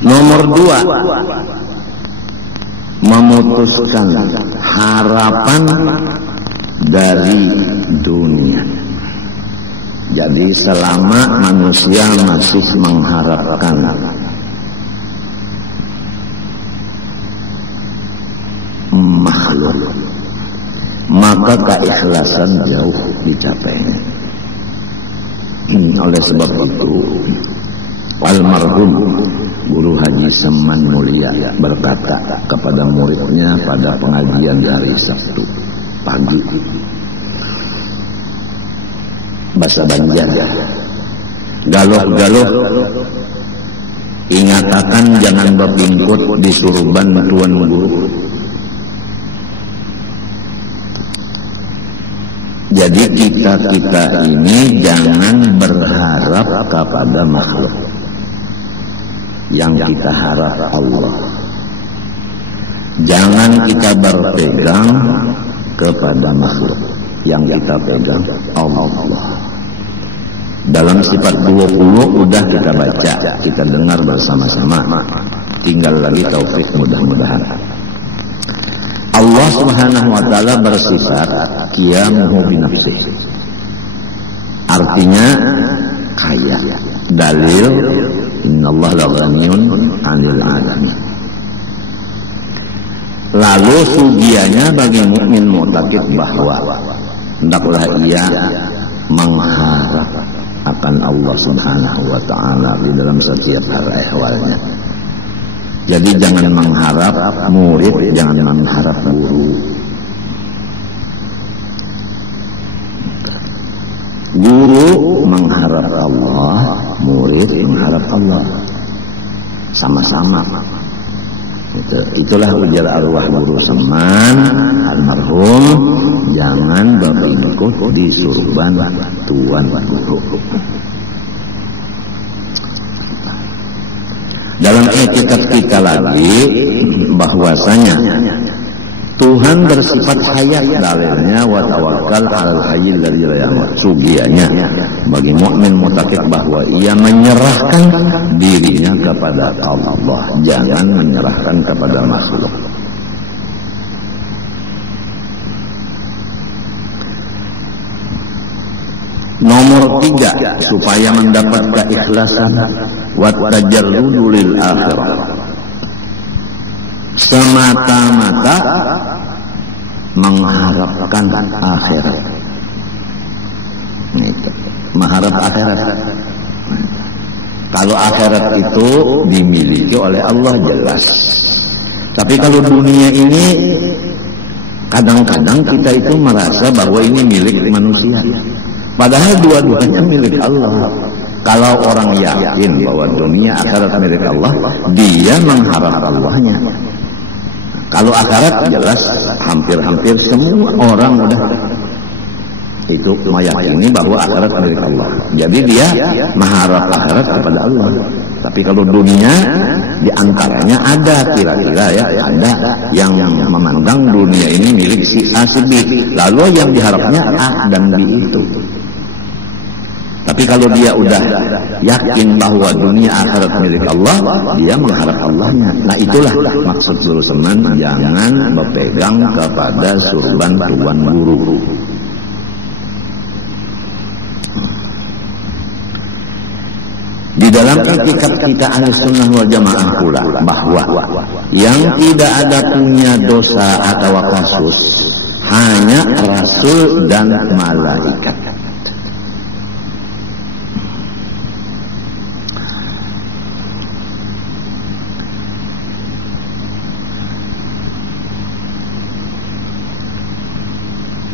Nomor 2, memutuskan harapan dari dunia. Jadi selama manusia masih mengharapkan makhluk, maka keikhlasan jauh dicapainya. Oleh sebab itu, almarhum Guru Haji Seman Mulia berkata kepada muridnya pada pengajian hari Sabtu pagi, bahasa Banjar, galuh-galuh ingatakan jangan bapingkut disuruh bantuan guru. Jadi kita ini jangan berharap kepada makhluk. Yang kita harap Allah. Jangan kita berpegang kepada makhluk. Yang kita pegang Allah. Dalam sifat 20 udah kita baca, kita dengar bersama-sama. Tinggal lagi taufik mudah-mudahan. Allah Subhanahu wa taala bersifat qiyamuhu binafsih. Artinya kaya. Dalil innallaha la ghaniyun 'anil 'alamin. Lalu sugianya bagi mukmin mu'taqid bahwa hendaklah ia mengharap akan Allah Subhanahu wa taala di dalam setiap hal ehwalnya. Jadi jangan mengharap murid, jangan mengharap guru. Guru mengharap Allah, murid mengharap Allah. Sama-sama. Itulah ujar arwah Guru Seman almarhum, jangan berikut disuruh bantuan guru. Dalam kitab kita lagi bahwasanya Tuhan bersifat hayat, dalilnya wa tawakkal 'alal hayyil ladzi la yamut. Sugianya bagi mukmin muttaqin bahwa ia menyerahkan dirinya kepada Allah, jangan menyerahkan kepada makhluk. Nomor 3, supaya mendapat keikhlasan, wa tajarrudu lil akhirah, semata-mata mengharapkan akhirat. Mengharap akhirat. Kalau akhirat itu dimiliki oleh Allah jelas. Tapi kalau dunia ini kadang-kadang kita itu merasa bahwa ini milik manusia. Padahal dua-duanya milik Allah. Kalau orang yakin bahwa dunia akhirat milik Allah, dia mengharap Allahnya. Kalau akhirat jelas hampir-hampir semua orang udah itu meyakini bahwa akhirat milik Allah. Jadi dia mengharap akhirat kepada Allah. Tapi kalau dunia diantaranya ada kira-kira ya ada yang memandang dunia ini milik si A si B. Lalu yang diharapnya A dan B itu. Tapi kalau dia udah yakin bahwa dunia akhirat milik Allah, dia mengharap Allahnya. Nah itulah maksud Suruh Seman, jangan berpegang kepada surban tuan guru. Di dalam itikad kita Ahlussunnah wal Jamaah pula bahwa yang tidak ada punya dosa atau kasus hanya Rasul dan malaikat.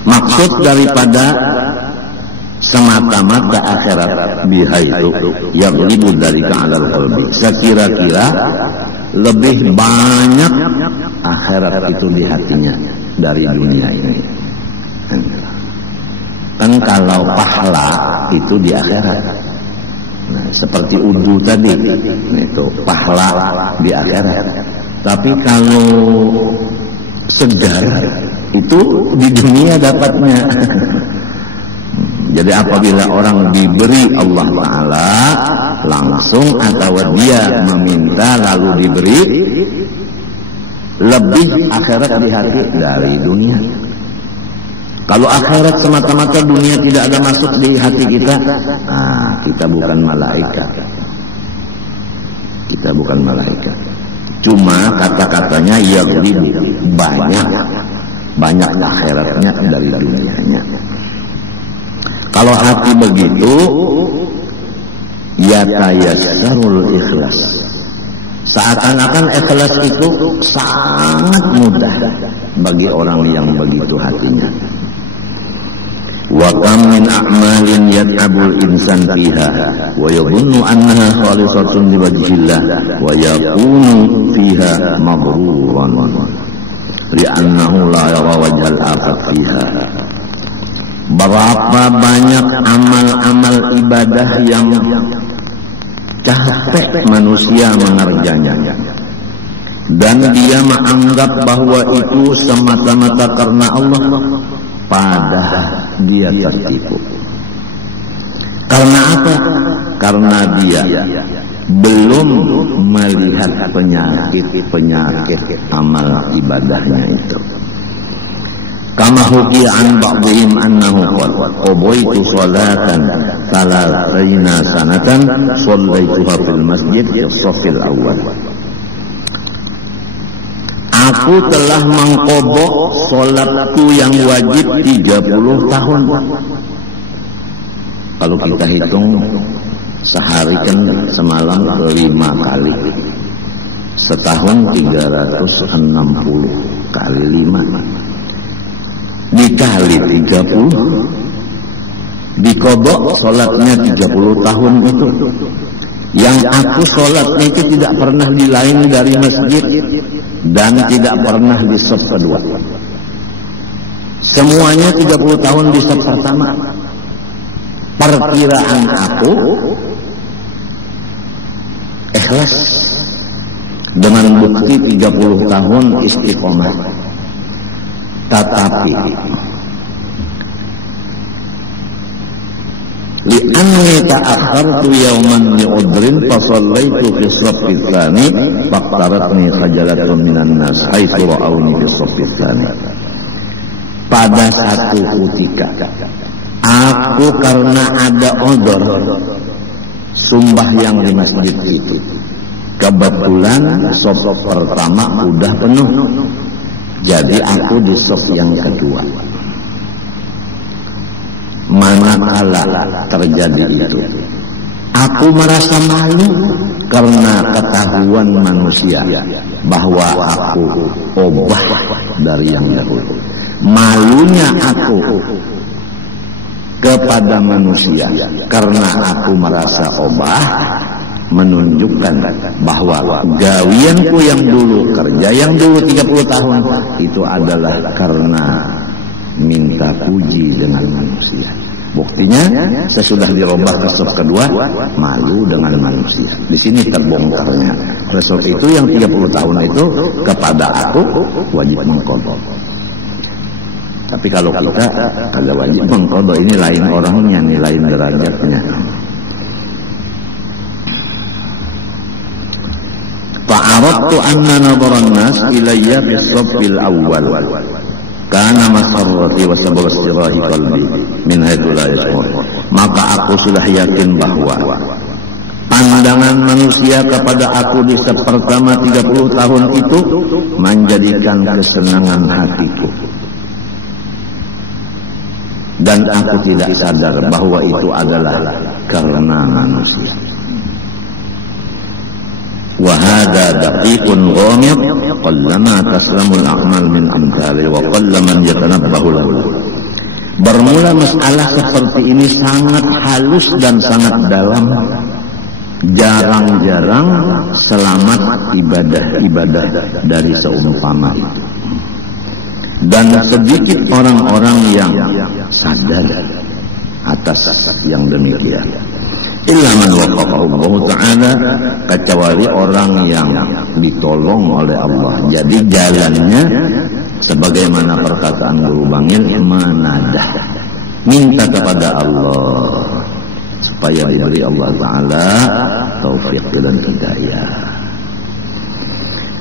Maksud daripada semata-mata akhirat bihaitu yaghlibu dzalika 'alal qalbi, sekira-kira lebih banyak akhirat itu di hatinya dari dunia ini. Kan kalau pahala itu di akhirat. Nah, seperti udu tadi, itu pahala di akhirat. Tapi kalau segar itu di dunia dapatnya. Jadi apabila orang diberi Allah Ta'ala langsung atau dia meminta lalu diberi, lebih akhirat di hati dari dunia. Kalau akhirat semata-mata dunia tidak ada masuk di hati kita, nah kita bukan malaikat. Kita bukan malaikat. Cuma kata-katanya yaghlibu, banyak akhiratnya dari dunianya. Kalau hati begitu, yatayassarul ikhlas. Seakan-akan ikhlas itu sangat mudah bagi orang yang begitu hatinya. Wa kam min a'malin yat'abul insan fiha wa yadhunnu annaha khalisatun liwajhillah wa yakunu fiha maghruran li'annahu la yara wajhal akhir fiha. Berapa banyak amal-amal ibadah yang capek manusia mengerjanya, dan dia menganggap bahwa itu semata-mata karena Allah, padahal dia tertipu. Karena apa? Karena dia belum melihat penyakit amal ibadahnya itu. Kama hukiya an ba'dihim annahu qadaitu salatan 30 sanatan shallaituha fil masjid as-saffil awal. Aku telah mengqadha salatku yang wajib 30 tahun. Kalau kita hitung sehari kan semalam 5 kali. Setahun 360 kali 5. Dikali 30, dikodok sholatnya 30 tahun itu. Yang aku sholatnya itu tidak pernah di lain dari masjid dan tidak pernah di shaf kedua. Semuanya 30 tahun di shaf pertama. Perkiraan aku ikhlas dengan bukti 30 tahun istiqomah. Tetapi li'anni ta'akhartu yawman li'udrin fasallaitu fi shaffi tsani faqtaratni khajalatun minan nas haitsu ra'awni fi shaffi tsani. Pada satu ketika aku karena ada odor sembahyang di masjid itu. Kebetulan sop pertama udah penuh, jadi aku di sop yang kedua. Manakala terjadi itu, aku merasa malu karena ketahuan manusia bahwa aku obah dari yang dahulu. Malunya aku kepada manusia karena aku merasa obah menunjukkan bahwa gawianku yang dulu, kerja yang dulu 30 tahun itu adalah karena minta puji dengan manusia. Buktinya sesudah dirubah ke sop kedua, malu dengan manusia. Di sini terbongkarnya. Result itu yang 30 tahun itu kepada aku wajib mengqadha. Tapi kalau kita kagak wajib mengqadha, ini lain orangnya, ini lain derajatnya. Fa'aradtu anna nadharan nas ilayya fi as-saffil awwal kana masarrati wa sabab istirahi qalbi min haitsu la yashur. Maka aku sudah yakin bahwa pandangan manusia kepada aku di saf pertama 30 tahun itu menjadikan kesenangan hatiku, dan aku tidak sadar bahwa itu adalah karena manusia. Wahada daqiqun ghamid qallama taslamul a'mal min amthali wa qallaman yatanabbahu lahu. Bermula masalah seperti ini sangat halus dan sangat dalam. Jarang-jarang selamat ibadah-ibadah dari seumpama itu. Dan sedikit orang-orang yang sadar atas yang demikian. Illa man waqafahu Allah Ta'ala, kecuali orang yang ditolong oleh Allah. Jadi jalannya sebagaimana perkataan Guru Bangil, menadah, minta kepada Allah supaya diberi Allah Ta'ala taufik dan hidayah.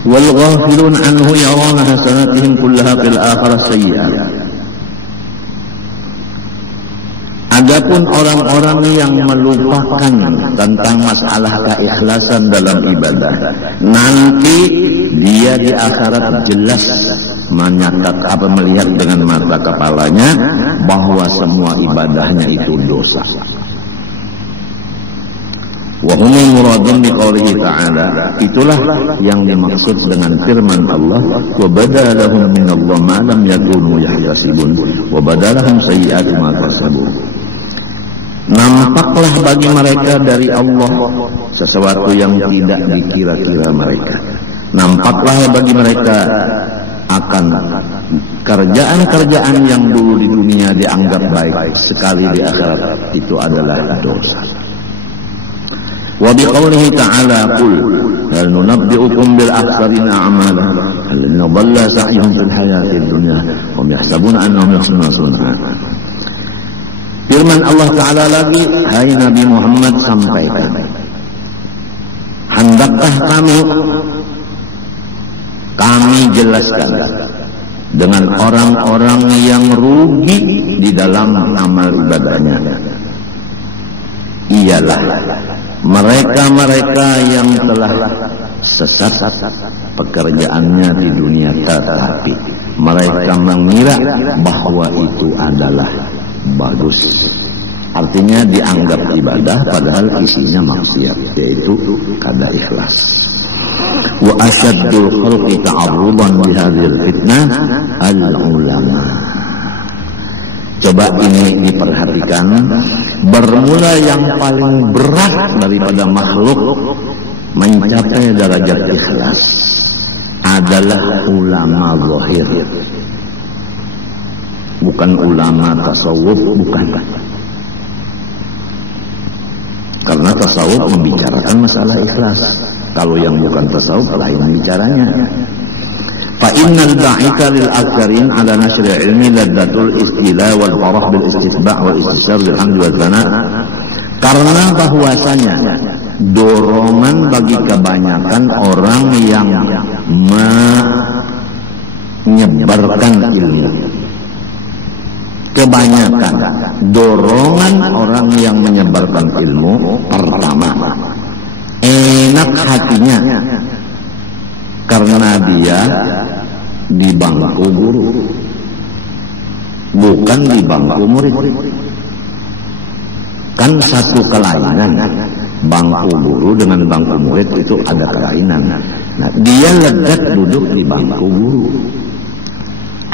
Wal ghafilun anhu yarawna hasanatihim kullaha fil akhirah sayyi'ah. Adapun orang-orang yang melupakan tentang masalah keikhlasan dalam ibadah, nanti dia di akhirat jelas menyatakan, melihat dengan mata kepalanya bahwa semua ibadahnya itu dosa. Wa hum muradun bi qoulihi ta'ala, itulah yang dimaksud dengan firman Allah, wa badalahum min Allah ma lam yakunu yahtasibun wa badalahum sayyi'atu ma kasabu. Nampaklah bagi mereka dari Allah sesuatu yang tidak dikira-kira mereka. Nampaklah bagi mereka akan kerjaan-kerjaan yang dulu di dunia dianggap baik, sekali di akhirat itu adalah dosa. Wa biqaulihi ta'ala qul hal nunabbi'ukum bil akhsarina a'mala alladhina dhalla sa'yuhum fil hayatid dunya wa yahsabuna annahum yuhsinuna sun'a. Firman Allah Ta'ala lagi, hai Nabi Muhammad, sampaikan, hendakkah kami jelaskan dengan orang-orang yang rugi di dalam amal ibadahnya, ialah mereka-mereka yang telah sesat pekerjaannya di dunia, tetapi mereka mengira bahwa itu adalah bagus. Artinya dianggap ibadah padahal isinya maksiat, yaitu kada ikhlas. Wa asyaddul khalqi ta'arrudan bi hadhil fitnah al-ulama. Coba ini diperhatikan, bermula yang paling berat daripada makhluk mencapai derajat ikhlas adalah ulama zahir. Bukan ulama tasawuf, bukan. Karena tasawuf membicarakan masalah ikhlas. Kalau yang bukan tasawuf lain bicaranya. Fa innal da'ika lil akharin ala nasri ilmi ladzatul istila wal farah bil istisba' wal istisar bil hamd wal thana. Karena bahwasanya dorongan bagi kebanyakan orang yang menyebarkan ilmu, kebanyakan dorongan orang yang menyebarkan ilmu, pertama murid. Kan satu kelainan, bangku guru dengan bangku murid itu ada kelainan. Nah, dia lezat duduk di bangku guru,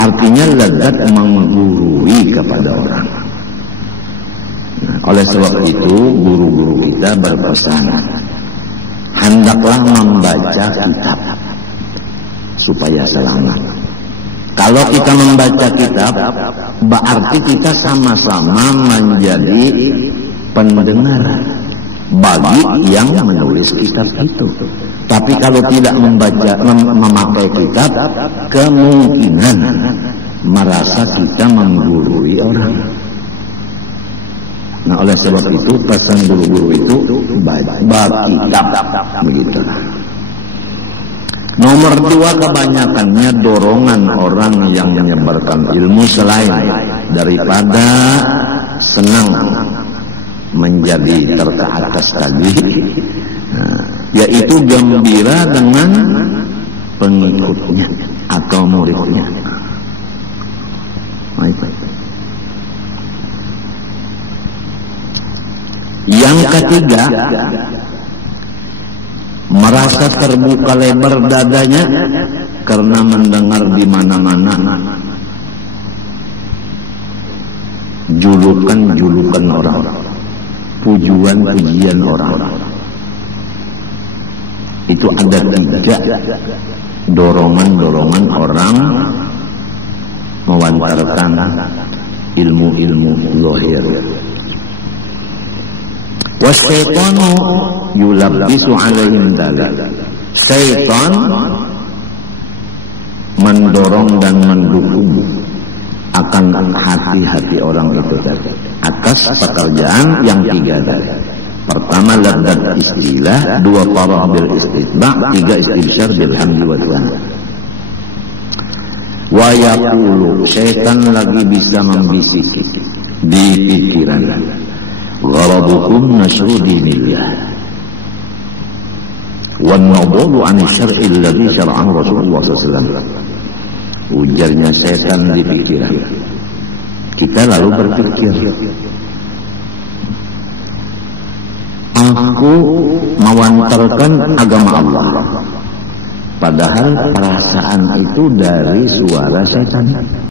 artinya lezat menggurui kepada orang. Nah, oleh sebab itu guru-guru kita berpesan, hendaklah membaca kitab supaya selamat. Kalau kita membaca kitab, berarti kita sama-sama menjadi pendengar bagi yang menulis kitab itu. Tapi kalau tidak memakai kitab, kemungkinan merasa kita menggurui orang. Nah, oleh sebab itu pesan guru-guru itu baca kitab, begitu. Nomor 2, kebanyakannya dorongan orang yang menyebarkan ilmu selain daripada senang menjadi terkeatas tadi, yaitu gembira dengan pengikutnya atau muridnya. Yang ketiga, merasa terbuka lebar dadanya karena mendengar di mana-mana julukan-julukan orang, pujian-pujian orang. Itu ada 3 dorongan-dorongan orang mewantarkan ilmu-ilmu zahir. Wasyaitanu yulabbisu alaihim dzalik. Syaitan mendorong dan mendukung akan hati-hati orang itu atas pekerjaan yang 3 tadi. Pertama, ladzat istilah, 2 farah bil istitba', 3 istibsyar bil hamdi wa thana. Wa yaqulu, syaitan lagi bisa membisiki di pikiran, gharadukum nasru dinillah wan nabulu an syar'i alladhi syar'ahu Rasulullah SAW. Ujarnya setan di pikiran kita, lalu berpikir, aku mewantarkan agama Allah, padahal perasaan itu dari suara setan.